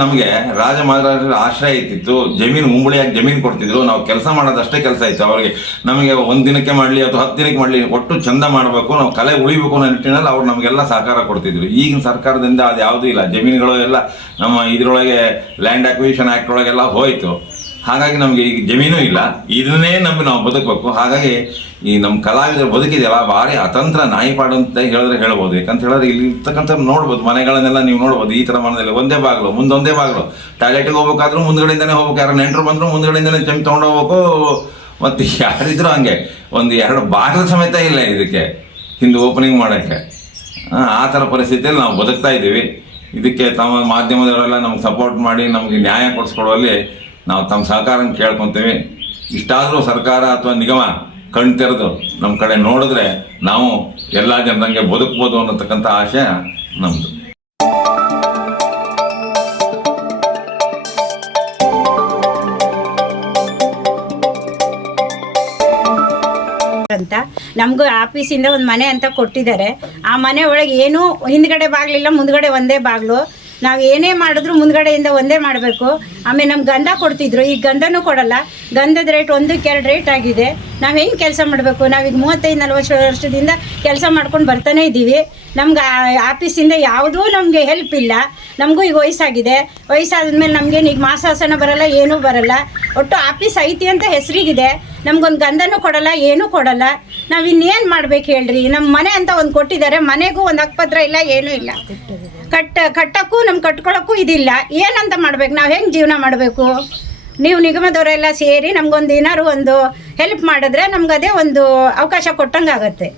ನಮಗೆ ರಾಜ ಮಹಾರಾಜರ ಆಶ್ರಯ ಇತ್ತಿತ್ತು ಜಮೀನು ಉಂಬಳಿಯಾಗಿ ಜಮೀನು ಕೊಡ್ತಿದ್ರು, ನಾವು ಕೆಲಸ ಮಾಡೋದಷ್ಟೇ ಕೆಲಸ ಇತ್ತು. ಅವರಿಗೆ ನಮಗೆ ಒಂದು ದಿನಕ್ಕೆ ಮಾಡಲಿ ಅಥವಾ ಹತ್ತು ದಿನಕ್ಕೆ ಮಾಡಲಿ ಒಟ್ಟು ಚಂದ ಮಾಡಬೇಕು, ನಾವು ಕಲೆ ಉಳಿಬೇಕು ಅನ್ನೋ ನಿಟ್ಟಿನಲ್ಲಿ ಅವ್ರು ನಮಗೆಲ್ಲ ಸಹಕಾರ ಕೊಡ್ತಿದ್ರು. ಈಗಿನ ಸರ್ಕಾರದಿಂದ ಅದು ಯಾವುದೂ ಇಲ್ಲ. ಜಮೀನುಗಳು ಎಲ್ಲ ನಮ್ಮ ಇದರೊಳಗೆ ಲ್ಯಾಂಡ್ ಅಕ್ವಿಷನ್ ಆ್ಯಕ್ಟ್ ಒಳಗೆಲ್ಲ ಹೋಯಿತು. ಹಾಗಾಗಿ ನಮಗೆ ಈಗ ಜಮೀನು ಇಲ್ಲ. ಇದನ್ನೇ ನಂಬಿ ನಾವು ಬದುಕಬೇಕು. ಹಾಗಾಗಿ ಈ ನಮ್ಮ ಕಲಾವಿದರು ಬದುಕಿದೆಯಲ್ಲ ಭಾರಿ ಅತಂತ್ರ ನಾಯಿಪಾಡು ಅಂತ ಹೇಳಿದ್ರೆ ಹೇಳ್ಬೋದು. ಯಾಕಂತ ಹೇಳಿದ್ರೆ ಇಲ್ಲಿ ಇರ್ತಕ್ಕಂಥ ನೋಡ್ಬೋದು ಮನೆಗಳನ್ನೆಲ್ಲ ನೀವು ನೋಡ್ಬೋದು ಈ ಥರ ಮನೆಯಲ್ಲಿ ಒಂದೇ ಬಾಗಿಲು ಮುಂದೊಂದೇ ಬಾಗಿಲು. ಟಾಯ್ಲೆಟ್ಗೆ ಹೋಗ್ಬೇಕಾದ್ರೂ ಮುಂದ್ಗಡೆಯಿಂದನೇ ಹೋಗ್ಬೇಕು. ಯಾರು ನೆಂಟರು ಬಂದರೂ ಮುಂದ್ಗಡೆಯಿಂದನೇ ಜಮಿ ತೊಗೊಂಡು ಹೋಗ್ಬೇಕು ಮತ್ತು ಯಾರಿದ್ರು ಹಂಗೆ. ಒಂದು ಎರಡು ಬಾಗಿಲು ಸಮೇತ ಇಲ್ಲ ಇದಕ್ಕೆ ಹಿಂದೆ ಓಪನಿಂಗ್ ಮಾಡೋಕ್ಕೆ. ಆ, ಥರ ಪರಿಸ್ಥಿತಿಯಲ್ಲಿ ನಾವು ಬದುಕ್ತಾ ಇದ್ದೀವಿ. ಇದಕ್ಕೆ ತಮ್ಮ ಮಾಧ್ಯಮದವರೆಲ್ಲ ನಮ್ಗೆ ಸಪೋರ್ಟ್ ಮಾಡಿ ನಮಗೆ ನ್ಯಾಯ ಕೊಡಿಸ್ಕೊಡುವಲ್ಲಿ ನಾವು ತಮ್ಮ ಸಹಕಾರ ಕೇಳ್ಕೊತೀವಿ. ಇಷ್ಟಾದರೂ ಸರ್ಕಾರ ಅಥವಾ ನಿಗಮ ಕಣ್ ತೆರೆದು ನಮ್ಮ ಕಡೆ ನೋಡಿದ್ರೆ ನಾವು ಎಲ್ಲ ಜನರಂಗೆ ಬದುಕ್ಬೋದು ಅನ್ನತಕ್ಕಂಥ ಆಶಯ ನಮ್ಮದು ಅಂತ ನಮಗೂ ಆಫೀಸಿಂದ ಒಂದು ಮನೆ ಅಂತ ಕೊಟ್ಟಿದ್ದಾರೆ. ಆ ಮನೆ ಒಳಗೆ ಏನೂ ಹಿಂದ್ಗಡೆ ಬಾಗಿಲಿಲ್ಲ, ಮುಂದ್ಗಡೆ ಒಂದೇ ಬಾಗಿಲು. ನಾವು ಏನೇ ಮಾಡಿದ್ರು ಮುಂದ್ಗಡೆಯಿಂದ ಒಂದೇ ಮಾಡಬೇಕು. ಆಮೇಲೆ ನಮ್ಗೆ ಗಂಧ ಕೊಡ್ತಿದ್ರು. ಈಗ ಗಂಧನೂ ಕೊಡಲ್ಲ. ಗಂಧದ ರೇಟ್ ಒಂದಕ್ಕೆ ಎರಡು ರೇಟ್ ಆಗಿದೆ. ನಾವು ಹೆಂಗೆ ಕೆಲಸ ಮಾಡಬೇಕು? ನಾವೀಗ ಮೂವತ್ತೈದು, ನಲ್ವತ್ತು ವರ್ಷದಿಂದ ಕೆಲಸ ಮಾಡ್ಕೊಂಡು ಬರ್ತಾನೆ ಇದ್ದೀವಿ ನಮ್ಗೆ ಆಫೀಸಿಂದ ಯಾವುದೂ ನಮಗೆ ಹೆಲ್ಪ್ ಇಲ್ಲ. ನಮಗೂ ಈಗ ವಯಸ್ಸಾಗಿದೆ. ವಯಸ್ಸಾದ್ಮೇಲೆ ನಮ್ಗೇನು ಈಗ ಮಾಸಾಸನ ಬರಲ್ಲ, ಏನೂ ಬರಲ್ಲ. ಒಟ್ಟು ಆಫೀಸ್ ಐತಿ ಅಂತ ಹೆಸರಿಗಿದೆ. ನಮ್ಗೊಂದು ಗಂಧನೂ ಕೊಡಲ್ಲ, ಏನೂ ಕೊಡಲ್ಲ. ನಾವು ಇನ್ನೇನು ಮಾಡ್ಬೇಕು ಹೇಳ್ರಿ? ನಮ್ಮ ಮನೆ ಅಂತ ಒಂದು ಕೊಟ್ಟಿದ್ದಾರೆ. ಮನೆಗೂ ಒಂದು ಅಕ್ಪತ್ರ ಇಲ್ಲ, ಏನೂ ಇಲ್ಲ. ಕಟ್ಟ, ಕಟ್ಟಕ್ಕೂ ನಮ್ಮ ಕಟ್ಕೊಳಕ್ಕೂ ಇದಿಲ್ಲ. ಏನಂತ ಮಾಡ್ಬೇಕು? ನಾವು ಹೆಂಗೆ ಜೀವನ ಮಾಡಬೇಕು? ನೀವು ನಿಗಮದವರೆಲ್ಲ ಸೇರಿ ನಮ್ಗೊಂದು ಏನಾದ್ರು ಒಂದು ಹೆಲ್ಪ್ ಮಾಡಿದ್ರೆ ನಮ್ಗೆ ಅದೇ ಒಂದು ಅವಕಾಶ ಕೊಟ್ಟಂಗೆ ಆಗುತ್ತೆ